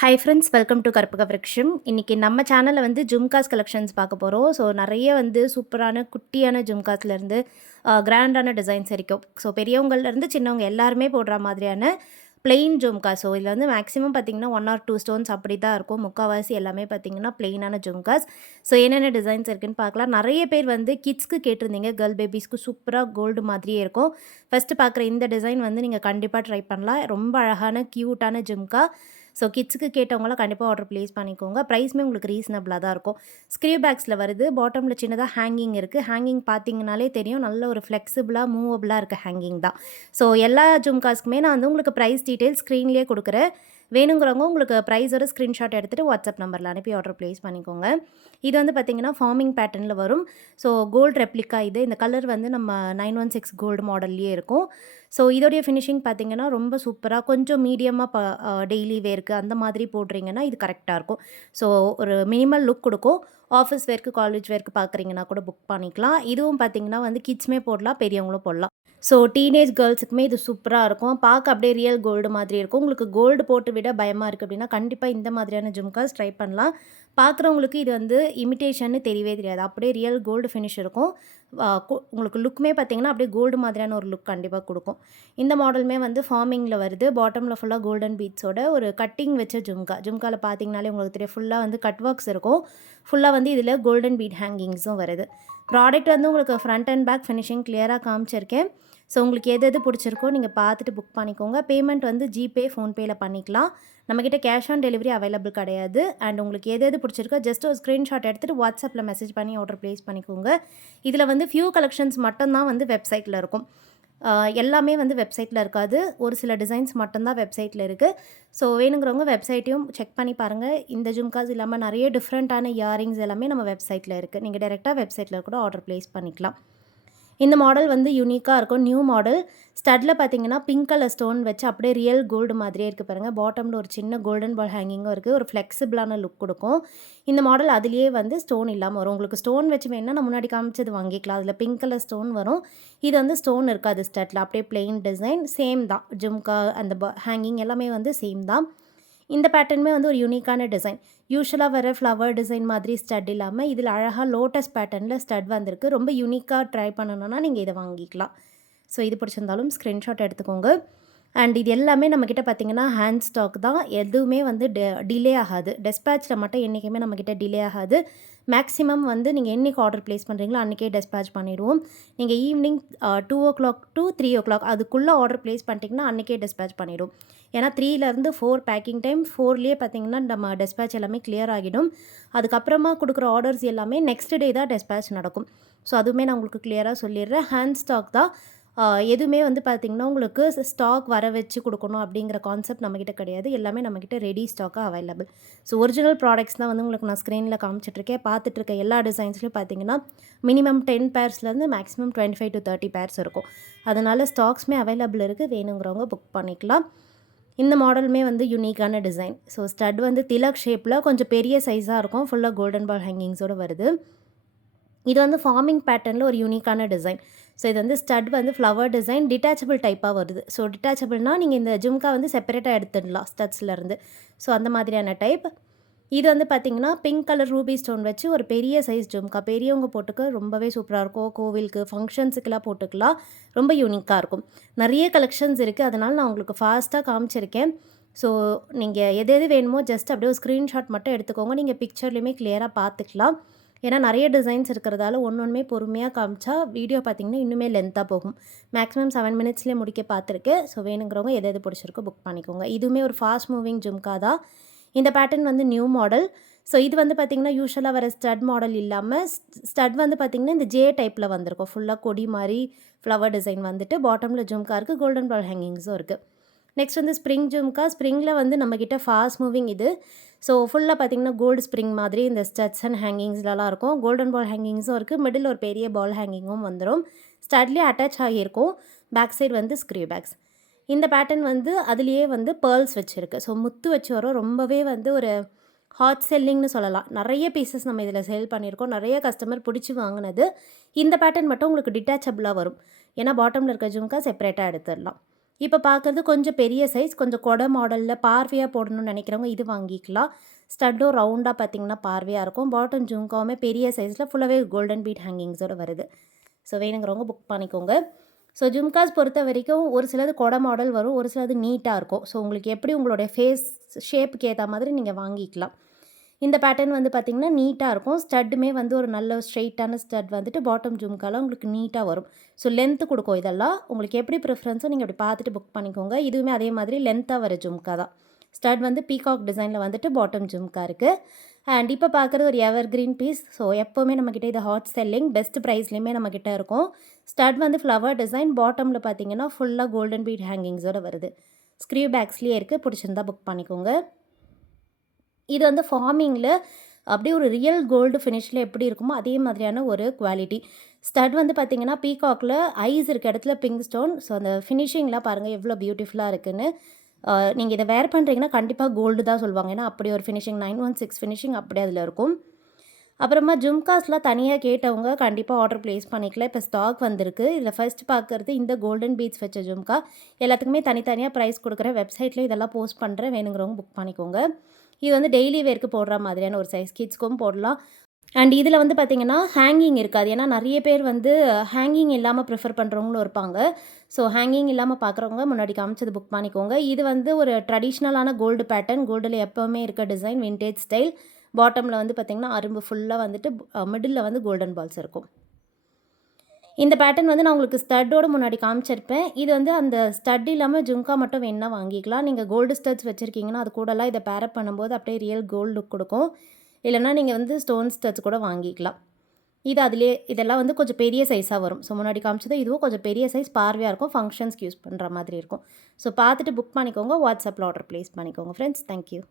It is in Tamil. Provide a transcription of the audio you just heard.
ஹாய் ஃப்ரெண்ட்ஸ், வெல்கம் டு கற்பக விருட்சம். இன்றைக்கி நம்ம சேனலில் வந்து ஜும்காஸ் கலெக்ஷன்ஸ் பார்க்க போகிறோம். ஸோ நிறைய வந்து சூப்பரான குட்டியான ஜும்காஸ்லேருந்து கிராண்டான டிசைன்ஸ் வரைக்கும். ஸோ பெரியவங்கள்லேருந்து சின்னவங்க எல்லாருமே போடுற மாதிரியான பிளெயின் ஜும்காஸ். ஸோ இதில் வந்து மேக்ஸிமம் பார்த்திங்கன்னா 1 or 2 ஸ்டோன்ஸ் அப்படி தான் இருக்கும். முக்கால்வாசி எல்லாமே பார்த்திங்கன்னா பிளெயினான ஜும்காஸ். ஸோ என்னென்ன டிசைன்ஸ் இருக்குதுன்னு பார்க்கலாம். நிறைய பேர் வந்து கிட்ஸ்க்கு கேட்டிருந்தீங்க. கேர்ள் பேபிஸ்க்கு சூப்பராக கோல்டு மாதிரியே இருக்கும். ஃபஸ்ட்டு பார்க்குற இந்த டிசைன் வந்து நீங்கள் கண்டிப்பாக ட்ரை பண்ணலாம். ரொம்ப அழகான க்யூட்டான ஜும்கா. ஸோ கிட்ஸுக்கு கேட்டவங்களாம் கண்டிப்பாக ஆர்டர் ப்ளேஸ் பண்ணிக்கோங்க. ப்ரைஸுமே உங்களுக்கு ரீசனபிளாக தான் இருக்கும். ஸ்க்ரீவ் பேக்ஸில் வருது. பாட்டமில் சின்னதாக ஹேங்கிங் இருக்குது. ஹேங்கிங் பார்த்தீங்கனாலே தெரியும், நல்ல ஒரு ஃப்ளெக்சிபிளாக மூவபிளாக இருக்க ஹேங்கிங் தான். ஸோ எல்லா ஜும்காஸ்க்குமே நான் வந்து உங்களுக்கு ப்ரைஸ் டீட்டெயில்ஸ் ஸ்க்ரீன்லேயே கொடுக்குறேன். வேணுங்கிறவங்க உங்களுக்கு ப்ரைஸோட ஸ்க்ரீன்ஷாட் எடுத்துகிட்டு வாட்ஸ்அப் நம்பரில் அனுப்பி ஆர்டர் ப்ளேஸ் பண்ணிக்கோங்க. இது வந்து பார்த்திங்கன்னா ஃபார்மிங் பேட்டர்னில் வரும். ஸோ கோல்டு ரெப்ளிகா இது. இந்த கலர் வந்து நம்ம 916 கோல்டு மாடல்லையே இருக்கும். ஸோ இதோடைய ஃபினிஷிங் பார்த்திங்கன்னா ரொம்ப சூப்பராக கொஞ்சம் மீடியமாக டெய்லி வேர்க்கு அந்த மாதிரி போடுறீங்கன்னா இது கரெக்டாக இருக்கும். ஸோ ஒரு மினிமல் லுக் கொடுக்கும். ஆஃபீஸ் வேர்க்கு, காலேஜ் வேர்க்கு பார்க்குறீங்கன்னா கூட புக் பண்ணிக்கலாம். இதுவும் பார்த்திங்கன்னா வந்து கிட்ஸுமே போடலாம், பெரியவங்களும் போடலாம். ஸோ டீனேஜ் கேர்ள்ஸுக்குமே இது சூப்பராக இருக்கும். பார்க்க அப்படியே ரியல் கோல்டு மாதிரி இருக்கும். உங்களுக்கு கோல்டு போட்டு விட பயமாக இருக்குது அப்படின்னா கண்டிப்பாக இந்த மாதிரியான ஜும்காஸ் ட்ரை பண்ணலாம். பார்க்குறவங்களுக்கு இது வந்து இமிட்டேஷன்னு தெரியவே தெரியாது. அப்படியே ரியல் கோல்டு ஃபினிஷ் இருக்கும். உங்களுக்கு லுக்குமே பார்த்திங்கன்னா அப்படியே கோல்டு மாதிரியான ஒரு லுக் கண்டிப்பாக கொடுக்கும். இந்த மாடலுமே வந்து ஃபார்மிங்கில் வருது. பாட்டமில் ஃபுல்லாக கோல்டன் பீட்ஸோட ஒரு கட்டிங் வச்ச ஜும்கா. ஜும்காவில் பார்த்திங்கனாலே உங்களுக்கு தெரியும், ஃபுல்லாக வந்து கட் ஒர்க்ஸ் இருக்கும். ஃபுல்லாக வந்து இதில் கோல்டன் பீட் ஹேங்கிங்ஸும் வருது. ப்ராடக்ட் வந்து உங்களுக்கு ஃப்ரண்ட் அண்ட் பேக் ஃபினிஷிங் கிளியராக காமிச்சிருக்கேன். ஸோ உங்களுக்கு எது எது பிடிச்சிருக்கோ நீங்கள் பார்த்துட்டு புக் பண்ணிக்கோங்க. பேமெண்ட் வந்து ஜிபே, ஃபோன்பேயில் பண்ணிக்கலாம். நம்மக்கிட்ட கேஷ் ஆன் டெலிவரி அவைலபிள் கிடையாது. அண்ட் உங்களுக்கு எது எது பிடிச்சிருக்கோ ஜஸ்ட் ஒரு ஸ்க்ரீன்ஷாட் எடுத்துகிட்டு வாட்ஸ்அப்பில் மெசேஜ் பண்ணி ஆர்டர் ப்ளேஸ் பண்ணிக்கோங்க. இதில் வந்து ஃபியூ கலெக்ஷன்ஸ் மட்டும்தான் வந்து வெப்சைட்டில் இருக்கும். எல்லாமே வந்து வெப்சைட்டில் இருக்காது. ஒரு சில டிசைன்ஸ் மட்டும்தான் வெப்சைட்டில் இருக்குது. ஸோ வேணுங்கிறவங்க வெப்சைட்டையும் செக் பண்ணி பாருங்கள். இந்த ஜும்காஸ் இல்லாமல் நிறைய டிஃப்ரெண்ட்டான இயரிங்ஸ் எல்லாமே நம்ம வெப்சைட்டில் இருக்குது. நீங்கள் டேரெக்டாக வெப்சைட்டில் கூட ஆர்டர் ப்ளேஸ் பண்ணிக்கலாம். இந்த மாடல் வந்து யூனிக்காக இருக்கும். New model. ஸ்டட்டில் பார்த்தீங்கன்னா பிங்க் கலர் ஸ்டோன் வச்சு அப்படியே ரியல் கோல்டு மாதிரியே இருக்குது பாருங்கள். பாட்டமில் ஒரு சின்ன கோல்டன் பால் ஹேங்கிங்கும் இருக்குது. ஒரு ஃப்ளெக்சிபிளான லுக் கொடுக்கும். இந்த மாடல் அதுலேயே வந்து ஸ்டோன் இல்லாமல் வரும். உங்களுக்கு ஸ்டோன் வச்சு வேணுன்னா நான் முன்னாடி காமிச்சது வாங்கிக்கலாம். அதில் பிங்க் கலர் ஸ்டோன் வரும். இது வந்து ஸ்டோன் இருக்காது ஸ்டட்டில். அப்படியே பிளெயின் டிசைன் சேம் தான். ஜும்கா அந்த ஹேங்கிங் எல்லாமே வந்து சேம் தான். இந்த பேட்டர்னுமே வந்து ஒரு யூனிக்கான டிசைன். யூஷுவலாக வர ஃப்ளவர் டிசைன் மாதிரி ஸ்டட் இல்லாமல் இதில் அழகாக லோட்டஸ் பேட்டர்னில் ஸ்டட் வந்திருக்கு. ரொம்ப யூனிக்காக ட்ரை பண்ணணுன்னா நீங்கள் இதை வாங்கிக்கலாம். ஸோ இது பிடிச்சிருந்தாலும் ஸ்க்ரீன்ஷாட் எடுத்துக்கோங்க. அண்ட் இது எல்லாமே நம்மக்கிட்ட பார்த்திங்கன்னா ஹேண்ட் ஸ்டாக் தான். எதுவுமே வந்து டிலே ஆகாது. டெஸ்பேச்சில் மட்டும் என்றைக்குமே நம்மக்கிட்ட டிலே ஆகாது. மேக்ஸிமம் வந்து நீங்கள் என்றைக்கு ஆர்டர் ப்ளேஸ் பண்ணுறீங்களோ அன்றைக்கே டெஸ்பேச் பண்ணிடுவோம். நீங்கள் ஈவினிங் 2 o'clock to 3 o'clock அதுக்குள்ளே ஆர்டர் ப்ளேஸ் பண்ணிட்டீங்கன்னா அன்றைக்கே டெஸ்பேச் பண்ணிவிடும். ஏன்னா 3லேருந்து 4 பேக்கிங் டைம். 4லேயே பார்த்திங்கன்னா நம்ம டெஸ்பேச் எல்லாமே கிளியர் ஆகிடும். அதுக்கப்புறமா கொடுக்குற ஆர்டர்ஸ் எல்லாமே நெக்ஸ்ட் டே தான் டெஸ்பேச் நடக்கும். ஸோ அதுவுமே நான் உங்களுக்கு கிளியராக சொல்லிடுறேன். ஹேண்ட் ஸ்டாக் தான். எதுவுமே வந்து பார்த்திங்கன்னா உங்களுக்கு ஸ்டாக் வர வச்சு கொடுக்கணும் அப்படிங்கிற கான்செப்ட் நம்மக்கிட்ட கிடையாது. எல்லாமே நம்மக்கிட்ட ரெடி ஸ்டாக்காக அவைலபிள். ஸோ ஒரிஜினல் ப்ராடக்ட்ஸ் தான் வந்து உங்களுக்கு நான் ஸ்க்ரீனில் காமிச்சிட்ருக்கேன். பார்த்துட்ருக்க எல்லா டிசைன்ஸ்லையும் பார்த்திங்கன்னா மினிமம் 10 பேர்ஸ்லேருந்து மேக்ஸிமம் 25 to 30 பேர்ஸ் இருக்கும். அதனால் ஸ்டாக்ஸுமே அவைலபிள் இருக்குது. வேணுங்கிறவங்க புக் பண்ணிக்கலாம். இந்த மாடலுமே வந்து யூனிக்கான டிசைன். ஸோ ஸ்டட் வந்து திலக் ஷேப்பில் கொஞ்சம் பெரிய சைஸாக இருக்கும். ஃபுல்லாக கோல்டன் பால் ஹேங்கிங்ஸோடு வருது. இது வந்து ஃபார்மிங் பேட்டர்னில் ஒரு யூனிக்கான டிசைன். ஸோ இது வந்து ஸ்டட் வந்து ஃப்ளவர் டிசைன் டிட்டாச்சபிள் டைப்பாக வருது. ஸோ டிட்டாச்சபிள்னால் நீங்கள் இந்த ஜும்கா வந்து செப்பரேட்டாக எடுத்துடலாம் ஸ்டட்ஸ்லேருந்து. ஸோ அந்த மாதிரியான டைப். இது வந்து பார்த்திங்கன்னா பிங்க் கலர் ரூபி ஸ்டோன் வச்சு ஒரு பெரிய சைஸ் ஜும்கா. பெரியவங்க போட்டுக்க ரொம்பவே சூப்பராக இருக்கும். கோவிலுக்கு ஃபங்க்ஷன்ஸுக்கெல்லாம் போட்டுக்கலாம். ரொம்ப யூனிக்காக இருக்கும். நிறைய கலெக்ஷன்ஸ் இருக்குது. அதனால் நான் உங்களுக்கு ஃபாஸ்ட்டாக காமிச்சிருக்கேன். ஸோ நீங்கள் எது எது வேணுமோ ஜஸ்ட் அப்படியே ஒரு ஸ்க்ரீன்ஷாட் மட்டும் எடுத்துக்கோங்க. நீங்கள் பிக்சர்லேயுமே கிளியராக பார்த்துக்கலாம். ஏன்னா நிறைய டிசைன்ஸ் இருக்கிறதால ஒன்றுமே பொறுமையாக காமிச்சா வீடியோ பார்த்திங்கன்னா இன்னுமே லென்த்தாக போகும். மேக்ஸிமம் 7 minutesலேயே முடிக்க பார்த்துருக்கேன். ஸோ வேணுங்கிறவங்க எது எது பிடிச்சிருக்கோ புக் பண்ணிக்கோங்க. இதுவுமே ஒரு ஃபாஸ்ட் மூவிங் ஜும்கா தான். இந்த பேட்டர்ன் வந்து நியூ மாடல். ஸோ இது வந்து பார்த்திங்கன்னா யூஷுவலாக வர ஸ்டட் மாடல் இல்லாமல் ஸ்டட் வந்து பார்த்திங்கன்னா இந்த ஜே டைப்பில் வந்திருக்கும். ஃபுல்லாக கொடி மாதிரி ஃப்ளவர் டிசைன் வந்துட்டு பாட்டமில் ஜும்கா இருக்குது. கோல்டன் பால் ஹேங்கிங்ஸும் இருக்குது. நெக்ஸ்ட் வந்து ஸ்ப்ரிங் ஜும்கா. ஸ்ப்ரிங்கில் வந்து நம்மக்கிட்ட ஃபாஸ்ட் மூவிங் இது. ஸோ ஃபுல்லாக பார்த்திங்கன்னா கோல்டு ஸ்ப்ரிங் மாதிரி இந்த ஸ்டட்ஸ் அண்ட் ஹேங்கிங்ஸ்லாம் இருக்கும். கோல்டன் பால் ஹேங்கிங்ஸும் இருக்குது. மிடில் ஒரு பெரிய பால் ஹேங்கிங்கும் வந்துடும். ஸ்டட்லேயே அட்டாச் ஆகியிருக்கும். பேக் சைடு வந்து ஸ்க்ரீவ் பேக்ஸ். இந்த பேட்டர்ன் வந்து அதுலேயே வந்து பேர்ல்ஸ் வச்சுருக்கு. ஸோ முத்து வச்சு வரும். ரொம்பவே வந்து ஒரு ஹாட் செல்லிங்னு சொல்லலாம். நிறைய பீசஸ் நம்ம இதில் சேல் பண்ணியிருக்கோம். நிறைய கஸ்டமர் பிடிச்சி வாங்கினது. இந்த பேட்டர்ன் மட்டும் உங்களுக்கு டிட்டாச்சபிளாக வரும். ஏன்னா பாட்டமில் இருக்க ஜும்கா செப்பரேட்டாக எடுத்துடலாம். இப்போ பார்க்குறது கொஞ்சம் பெரிய சைஸ், கொஞ்சம் கொடை மாடலில் பார்வையாக போடணும்னு நினைக்கிறவங்க இது வாங்கிக்கலாம். ஸ்டட்டும் ரவுண்டாக பார்த்தீங்கன்னா பார்வையாக இருக்கும். பாட்டம் ஜும்காவுமே பெரிய சைஸில் ஃபுல்லாகவே கோல்டன் பீட் ஹேங்கிங்ஸோடு வருது. ஸோ வேணுங்கிறவங்க புக் பண்ணிக்கோங்க. ஸோ ஜும்காஸ் பொறுத்த வரைக்கும் ஒரு சிலது கொடை மாடல் வரும், ஒரு சிலது நீட்டாக இருக்கும். ஸோ உங்களுக்கு எப்படி உங்களுடைய ஃபேஸ் ஷேப்புக்கு ஏற்ற மாதிரி நீங்கள் வாங்கிக்கலாம். இந்த பேட்டர்ன் வந்து பார்த்திங்கன்னா நீட்டாக இருக்கும். ஸ்டட்டுமே வந்து ஒரு நல்ல ஸ்ட்ரெயிட்டான ஸ்டட் வந்துட்டு பாட்டம் ஜும்காலாம் உங்களுக்கு நீட்டாக வரும். ஸோ லென்த்து கொடுக்கும் இதெல்லாம். உங்களுக்கு எப்படி ப்ரிஃபரன்ஸோ நீங்கள் அப்படி பார்த்துட்டு புக் பண்ணிக்கோங்க. இதுவுமே அதே மாதிரி லென்த்தாக வர ஜும்கா தான். ஸ்டட் வந்து பீகாக் டிசைனில் வந்துட்டு பாட்டம் ஜும்கா இருக்குது. அண்ட் இப்போ பார்க்குறது ஒரு எவர் கிரீன் பீஸ். ஸோ எப்போவுமே நம்மக்கிட்ட இது ஹாட் செல்லிங், பெஸ்ட் ப்ரைஸ்லேயுமே நம்மக்கிட்ட இருக்கும். ஸ்டட் வந்து ஃப்ளவர் டிசைன், பாட்டமில் பார்த்தீங்கன்னா ஃபுல்லாக கோல்டன் பீட் ஹேங்கிங்ஸோடு வருது. ஸ்க்ரீவ் பேக்ஸ்லேயே இருக்குது. பிடிச்சிருந்தா புக் பண்ணிக்கோங்க. இது வந்து ஃபார்மிங்கில் அப்படியே ஒரு ரியல் கோல்டு ஃபினிஷில் எப்படி இருக்குமோ அதே மாதிரியான ஒரு குவாலிட்டி. ஸ்டட் வந்து பார்த்திங்கன்னா பீகாக்கில் ஐஸ் இருக்க இடத்துல பிங்க் ஸ்டோன். ஸோ அந்த ஃபினிஷிங்லாம் பாருங்கள் எவ்வளோ பியூட்டிஃபுல்லாக இருக்குதுன்னு. நீங்கள் இதை வேர் பண்ணுறீங்கன்னா கண்டிப்பாக கோல்டு தான் சொல்லுவாங்க. ஏன்னா அப்படி ஒரு ஃபினிஷிங் 916 ஃபினிஷிங் அப்படி அதில் இருக்கும். அப்புறமா ஜும்காஸ்லாம் தனியாக கேட்டவங்க கண்டிப்பாக ஆர்டர் ப்ளேஸ் பண்ணிக்கலாம். இப்போ ஸ்டாக் வந்திருக்கு. இதில் ஃபர்ஸ்ட் பார்க்குறது இந்த கோல்டன் பீட்ஸ் வச்ச ஜும்கா. எல்லாத்துக்குமே தனித்தனியாக ப்ரைஸ் கொடுக்குறேன். வெப்சைட்லேயும் இதெல்லாம் போஸ்ட் பண்ணுறேன். வேணுங்கிறவங்க புக் பண்ணிக்கோங்க. இது வந்து டெய்லி வேர்க்கு போடுற மாதிரியான ஒரு சைஸ், கிட்ஸ்க்கும் போடலாம். அண்ட் இதில் வந்து பார்த்திங்கன்னா ஹேங்கிங் இருக்காது. ஏன்னா நிறைய பேர் வந்து ஹேங்கிங் இல்லாமல் ப்ரிஃபர் பண்ணுறவங்களும் இருப்பாங்க. ஸோ ஹேங்கிங் இல்லாமல் பார்க்குறவங்க முன்னாடி காமிச்சது புக் பண்ணிக்கோங்க. இது வந்து ஒரு ட்ரெடிஷ்னலான கோல்டு பேட்டர்ன். கோல்டில் எப்போவுமே இருக்க டிசைன், விண்டேஜ் ஸ்டைல். பாட்டமில் வந்து பார்த்திங்கன்னா அரும்பு ஃபுல்லாக வந்துட்டு மிடில் வந்து கோல்டன் பால்ஸ் இருக்கும். இந்த பேட்டர்ன் வந்து நான் உங்களுக்கு ஸ்டட்டோடு முன்னாடி காமிச்சிருப்பேன். இது வந்து அந்த ஸ்டட் இல்லாமல் ஜும்கா மட்டும் வேணுன்னா வாங்கிக்கலாம். நீங்கள் கோல்டு ஸ்டட்ஸ் வச்சுருக்கீங்கன்னா அது கூடலாம் இதை பேரப் பண்ணும்போது அப்படியே ரியல் கோல்டு லுக் கொடுக்கும். இல்லைனா நீங்கள் வந்து ஸ்டோன் ஸ்டட்ஸ் கூட வாங்கிக்கலாம். இதெல்லாம் வந்து கொஞ்சம் பெரிய சைஸாக வரும். ஸோ முன்னாடி காமிச்சது இதுவும் கொஞ்சம் பெரிய சைஸ், பார்வையாக இருக்கும், ஃபங்க்ஷன்ஸ்க்கு யூஸ் பண்ணுற மாதிரி இருக்கும். ஸோ பார்த்துட்டு புக் பண்ணிக்கோங்க. வாட்ஸ்அப்பில் ஆர்டர் ப்ளேஸ் பண்ணிக்கோங்க ஃப்ரெண்ட்ஸ். தேங்க்யூ.